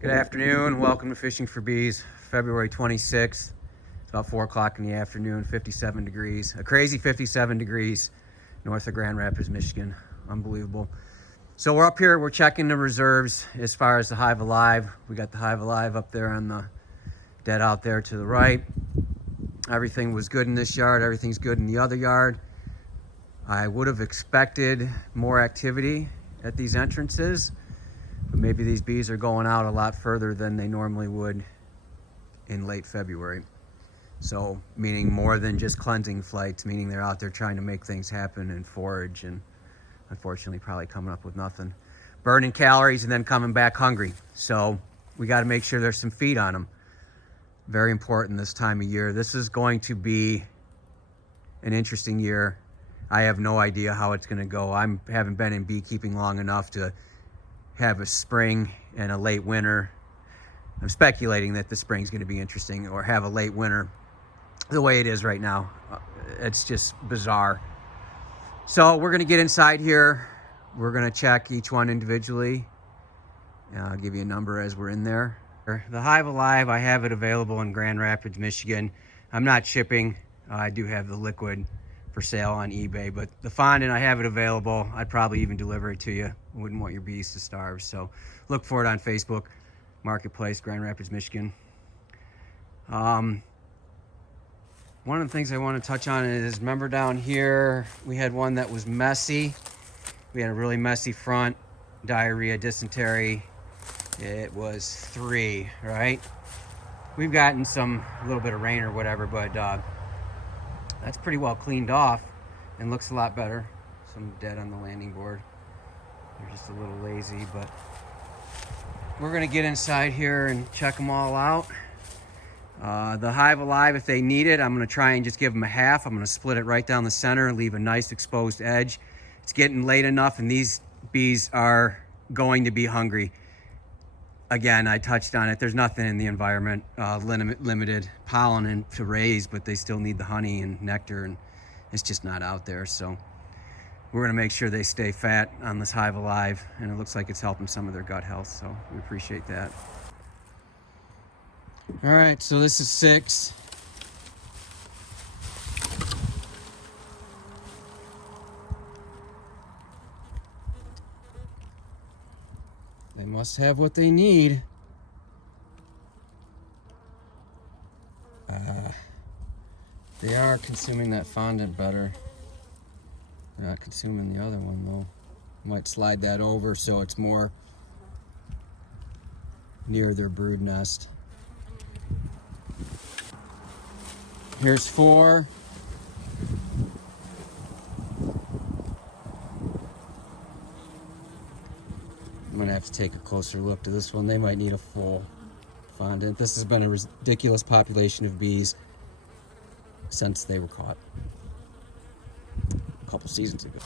Good afternoon. Welcome to Fishing for Bees, February 26th. It's about 4 o'clock in the afternoon, 57 degrees. A crazy 57 degrees north of Grand Rapids, Michigan. Unbelievable. So we're up here, we're checking the reserves as far as the Hive Alive. We got the Hive Alive up there on the Deadout there to the right. Everything was good in this yard. Everything's good in the other yard. I would have expected more activity at these entrances. But maybe these bees are going out a lot further than they normally would in late February. So, meaning more than just cleansing flights, meaning they're out there trying to make things happen and forage, and unfortunately probably coming up with nothing. Burning calories and then coming back hungry. So we got to make sure there's some feed on them. Very important this time of year. This is going to be an interesting year. I have no idea how it's going to go. I haven't been in beekeeping long enough to have a spring and a late winter. I'm speculating that the spring's going to be interesting, or have a late winter the way it is right now. It's just bizarre. So we're going to get inside here. We're going to check each one individually. I'll give you a number as we're in there. The Hive Alive, I have it available in Grand Rapids, Michigan. I'm not shipping. I do have the liquid for sale on eBay, but the fondant, I have it available. I'd probably even deliver it to you. I wouldn't want your bees to starve. So look for it on Facebook Marketplace, Grand Rapids, Michigan. One of the things I want to touch on is, remember down here we had one that was messy. We had a really messy front, diarrhea, dysentery. It was 3, right? We've gotten a little bit of rain or whatever, but that's pretty well cleaned off and looks a lot better. Some dead on the landing board. They're just a little lazy, but we're gonna get inside here and check them all out. The Hive Alive, if they need it, I'm gonna try and just give them a half. I'm gonna split it right down the center, leave a nice exposed edge. It's getting late enough and these bees are going to be hungry. Again, I touched on it. There's nothing in the environment, limited pollen to raise, but they still need the honey and nectar, and it's just not out there. So we're gonna make sure they stay fat on this Hive Alive, and it looks like it's helping some of their gut health, so we appreciate that. All right, so this is 6. They must have what they need. They are consuming that fondant better. They're not consuming the other one though. Might slide that over so it's more near their brood nest. Here's 4. I'm gonna have to take a closer look to this one. They might need a full fondant. This has been a ridiculous population of bees since they were caught a couple seasons ago.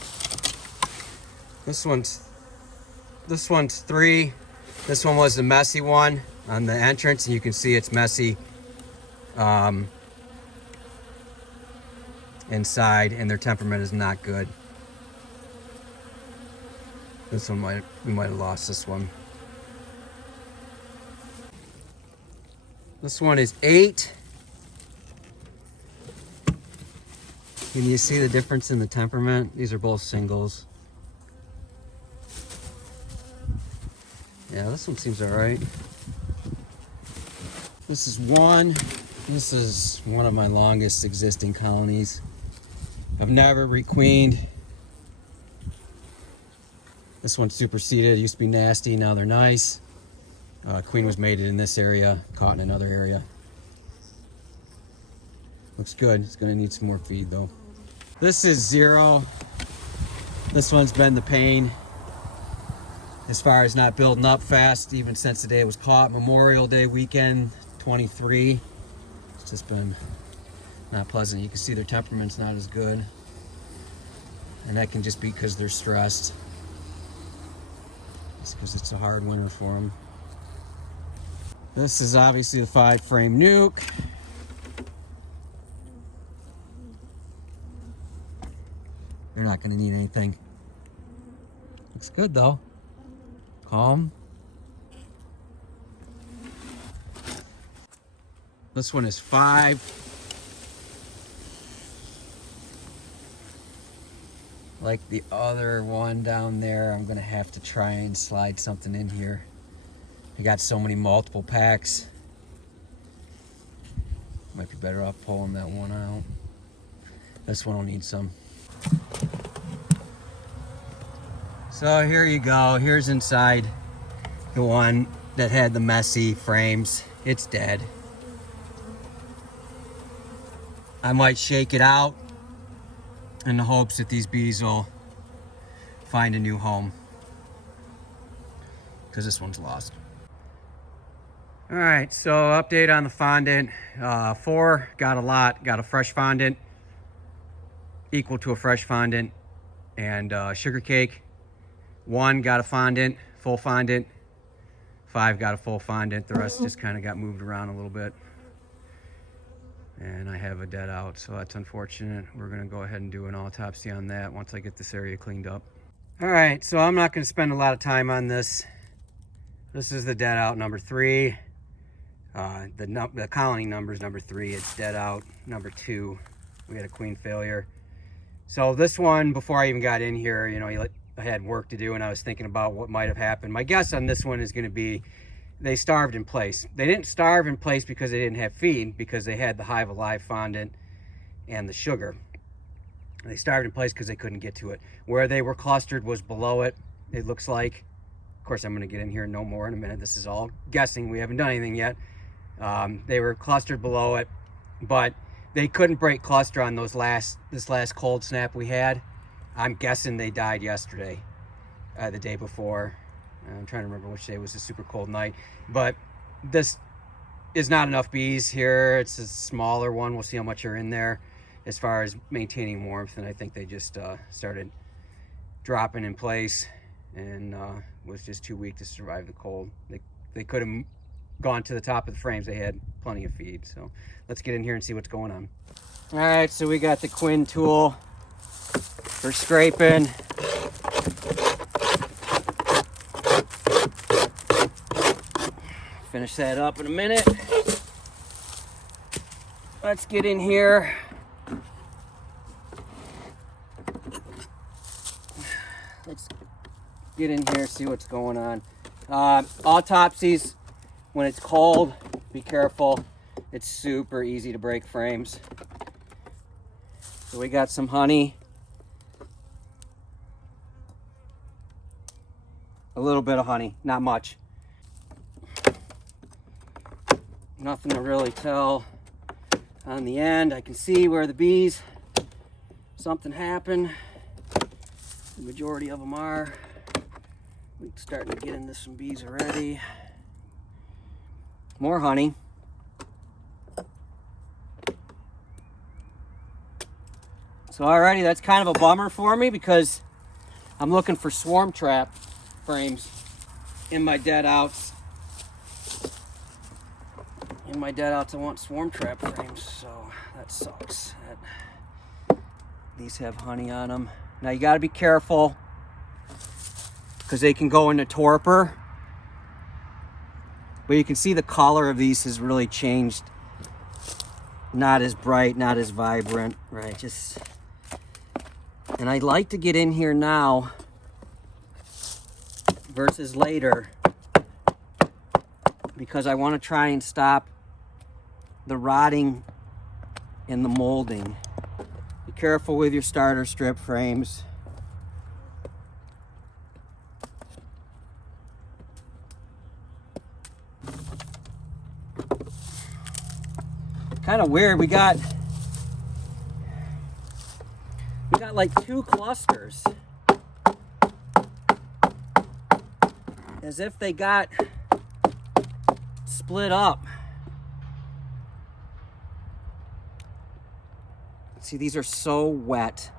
This one's 3. This one was the messy one on the entrance, and you can see it's messy inside, and their temperament is not good. This one we might have lost this one. This one is 8. Can you see the difference in the temperament? These are both singles. Yeah, this one seems all right. This is 1. This is one of my longest existing colonies. I've never requeened. This one's superseded. It used to be nasty, now they're nice. Queen was mated in this area, caught in another area. Looks good. It's gonna need some more feed though. This is 0. This one's been the pain as far as not building up fast, even since the day it was caught. Memorial Day weekend, 23. It's just been not pleasant. You can see their temperament's not as good. And that can just be because they're stressed. It's because it's a hard winter for them. This is obviously the 5-frame nuke. They're not going to need anything. Looks good though. Calm. This one is 5. Like the other one down there, I'm gonna have to try and slide something in here. I got so many multiple packs. Might be better off pulling that one out. This one will need some. So here you go. Here's inside the one that had the messy frames. It's dead. I might shake it out in the hopes that these bees will find a new home, because this one's lost. All right, so update on the fondant. 4 got a lot, got a fresh fondant, equal to a fresh fondant, and sugar cake. 1 got a fondant, full fondant. 5 got a full fondant. The rest just kind of got moved around a little bit. And I have a Deadout, so that's unfortunate. We're gonna go ahead and do an autopsy on that once I get this area cleaned up. All right, so I'm not gonna spend a lot of time on this. This is the Deadout number 3. The colony number is number 3. It's Deadout number 2. We had a queen failure. So this one, before I even got in here, you know, I had work to do and I was thinking about what might have happened. My guess on this one is gonna be they starved in place. They didn't starve in place because they didn't have feed, because they had the Hive Alive Fondant and the sugar. They starved in place because they couldn't get to it. Where they were clustered was below it, it looks like. Of course, I'm gonna get in here and know more in a minute. This is all guessing. We haven't done anything yet. They were clustered below it, but they couldn't break cluster on this last cold snap we had. I'm guessing they died yesterday, the day before. I'm trying to remember which day. It was a super cold night, but this is not enough bees here. It's a smaller one. We'll see how much are in there as far as maintaining warmth, and I think they just started dropping in place and was just too weak to survive the cold. They could have gone to the top of the frames. They had plenty of feed. So let's get in here and see what's going on. All right, so we got the Quinn tool for scraping. Finish that up in a minute. Let's get in here. Let's get in here, see what's going on. Autopsies, when it's cold, be careful. It's super easy to break frames. So we got some honey. A little bit of honey, not much. Nothing to really tell on the end. I can see where the bees, something happened. The majority of them are. We're starting to get into some bees already. More honey. So alrighty, that's kind of a bummer for me because I'm looking for swarm trap frames in my Deadouts. In my Deadouts, I want swarm trap frames, so that sucks. These have honey on them. Now you got to be careful because they can go into torpor. But you can see the color of these has really changed. Not as bright, not as vibrant, right? Just, and I'd like to get in here now versus later because I want to try and stop the rotting and the molding. Be careful with your starter strip frames. Kind of weird. We got like 2 clusters, as if they got split up. See, these are so wet.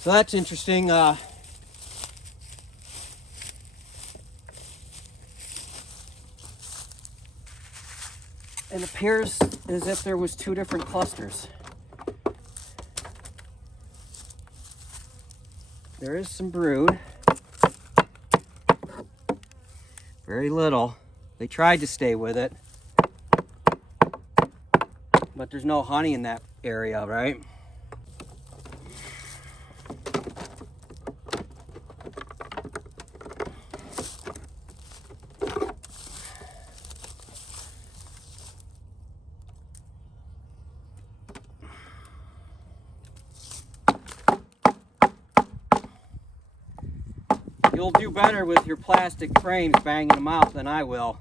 So that's interesting. It appears as if there was 2 different clusters. There is some brood. Very little. They tried to stay with it, but there's no honey in that area, right? You'll do better with your plastic frames banging them out than I will.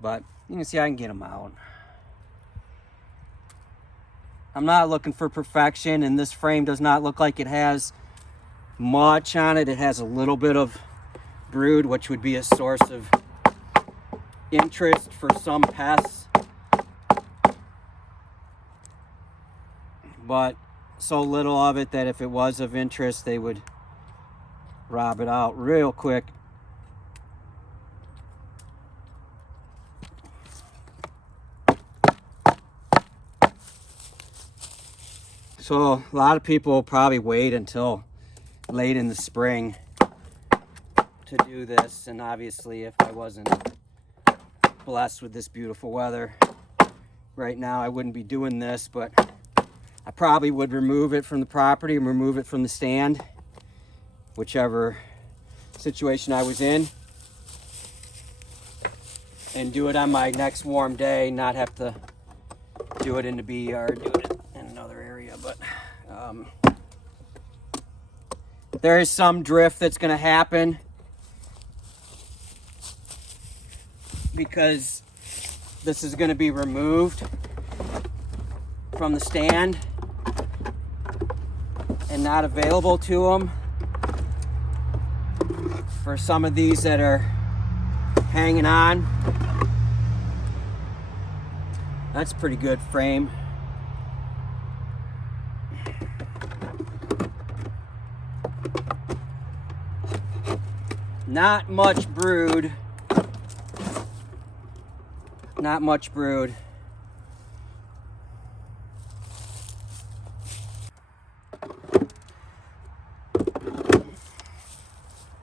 But you can see I can get them out. I'm not looking for perfection, and this frame does not look like it has much on it. It has a little bit of brood, which would be a source of interest for some pests. But so little of it that if it was of interest, they would rob it out real quick. So a lot of people will probably wait until late in the spring to do this, and obviously if I wasn't blessed with this beautiful weather right now, I wouldn't be doing this, but I probably would remove it from the property and remove it from the stand, whichever situation I was in, and do it on my next warm day, not have to do it in the bee yard, do it in another area. But there is some drift that's going to happen because this is going to be removed from the stand and not available to them. For some of these that are hanging on, that's a pretty good frame. Not much brood. Not much brood.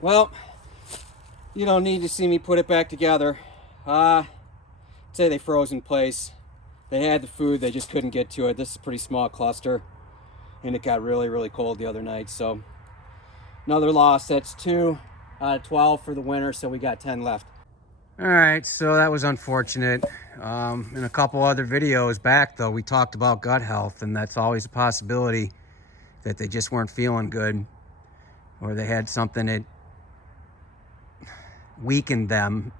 Well, you don't need to see me put it back together. I'd say they froze in place. They had the food, they just couldn't get to it. This is a pretty small cluster, and it got really, really cold the other night. So another loss. That's 2 out of 12 for the winter, so we got 10 left. All right, so that was unfortunate. In a couple other videos back, though, we talked about gut health, and that's always a possibility that they just weren't feeling good, or they had something that weakened them,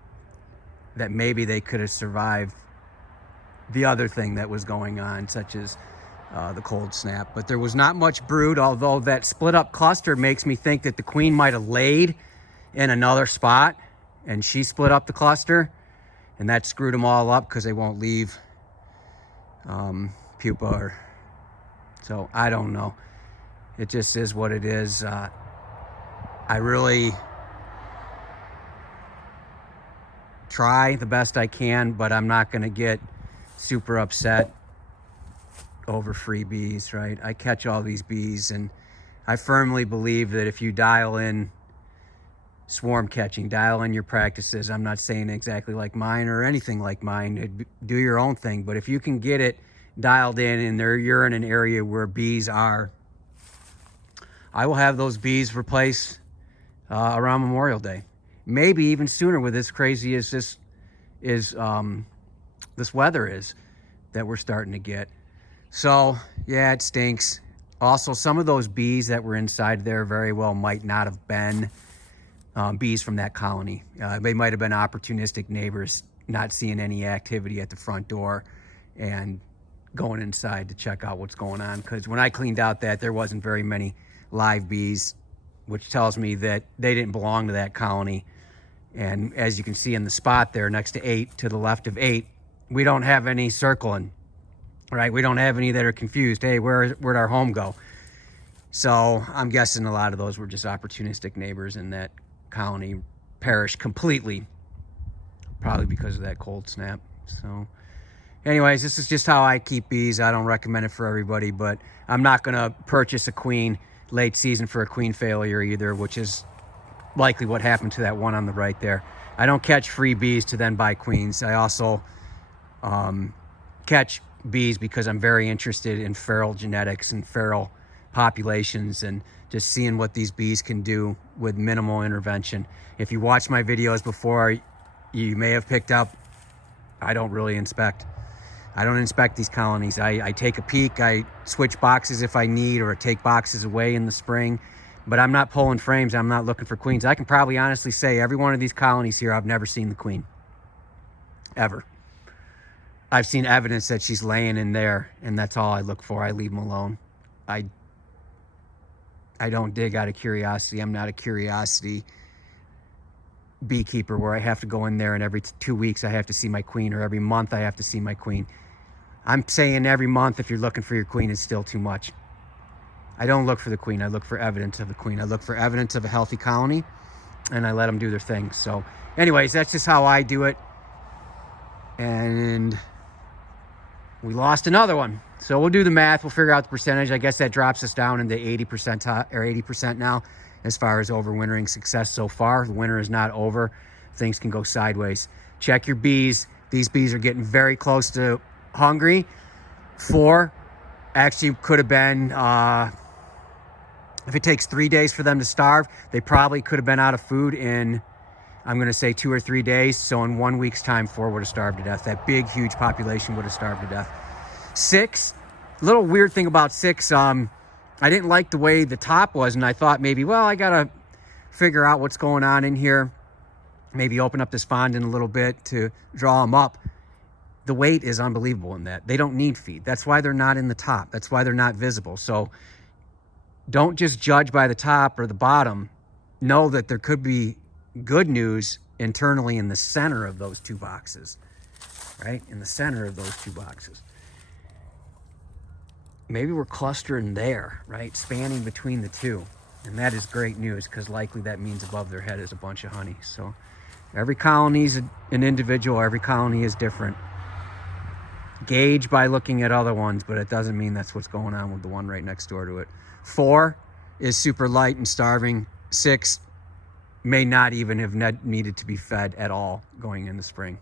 that maybe they could have survived the other thing that was going on, such as the cold snap. But there was not much brood, although that split up cluster makes me think that the queen might have laid in another spot and she split up the cluster, and that screwed them all up because they won't leave pupa. Or so I don't know, it just is what it is. I really try the best I can, but I'm not going to get super upset over freebies, right? I catch all these bees, and I firmly believe that if you dial in swarm catching, dial in your practices, I'm not saying exactly like mine or anything like mine, do your own thing, but if you can get it dialed in and you're in an area where bees are, I will have those bees replaced around Memorial Day, maybe even sooner, with as crazy as this weather is that we're starting to get. So yeah, it stinks. Also, some of those bees that were inside there very well might not have been bees from that colony. They might have been opportunistic neighbors not seeing any activity at the front door and going inside to check out what's going on, because when I cleaned out that, there wasn't very many live bees, which tells me that they didn't belong to that colony. And as you can see in the spot there next to 8, to the left of 8, we don't have any circling, right? We don't have any that are confused. Hey, where'd our home go? So I'm guessing a lot of those were just opportunistic neighbors, and that colony perished completely, probably because of that cold snap. So anyways, this is just how I keep bees. I don't recommend it for everybody, but I'm not going to purchase a queen late season for a queen failure either, which is likely what happened to that one on the right there. I don't catch free bees to then buy queens. I also catch bees because I'm very interested in feral genetics and feral populations and just seeing what these bees can do with minimal intervention. If you watched my videos before, you may have picked up I don't really inspect. I don't inspect these colonies. I take a peek, I switch boxes if I need, or take boxes away in the spring, but I'm not pulling frames. I'm not looking for queens. I can probably honestly say every one of these colonies here, I've never seen the queen, ever. I've seen evidence that she's laying in there, and that's all I look for. I leave them alone. I don't dig out of curiosity. I'm not a curiosity beekeeper where I have to go in there and every 2 weeks I have to see my queen, or every month I have to see my queen. I'm saying every month, if you're looking for your queen, is still too much. I don't look for the queen. I look for evidence of the queen. I look for evidence of a healthy colony, and I let them do their thing. So anyways, that's just how I do it. And we lost another one. So we'll do the math. We'll figure out the percentage. I guess that drops us down into 80% or 80% now as far as overwintering success so far. The winter is not over. Things can go sideways. Check your bees. These bees are getting very close to hungry. 4 actually could have been, if it takes 3 days for them to starve, they probably could have been out of food in, I'm going to say 2 or 3 days. So in 1 week's time, 4 would have starved to death. That big, huge population would have starved to death. 6, little weird thing about 6, I didn't like the way the top was, and I thought maybe, well, I got to figure out what's going on in here. Maybe open up this fondant a little bit to draw them up. The weight is unbelievable in that. They don't need feed. That's why they're not in the top. That's why they're not visible. So don't just judge by the top or the bottom. Know that there could be good news internally in the center of those 2 boxes, right? In the center of those 2 boxes. Maybe we're clustering there, right? Spanning between the 2. And that is great news, because likely that means above their head is a bunch of honey. So every colony is an individual. Every colony is different. Gauge by looking at other ones, but it doesn't mean that's what's going on with the one right next door to it. 4 is super light and starving. 6 may not even have needed to be fed at all going into spring.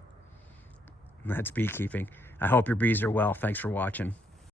And that's beekeeping. I hope your bees are well. Thanks for watching.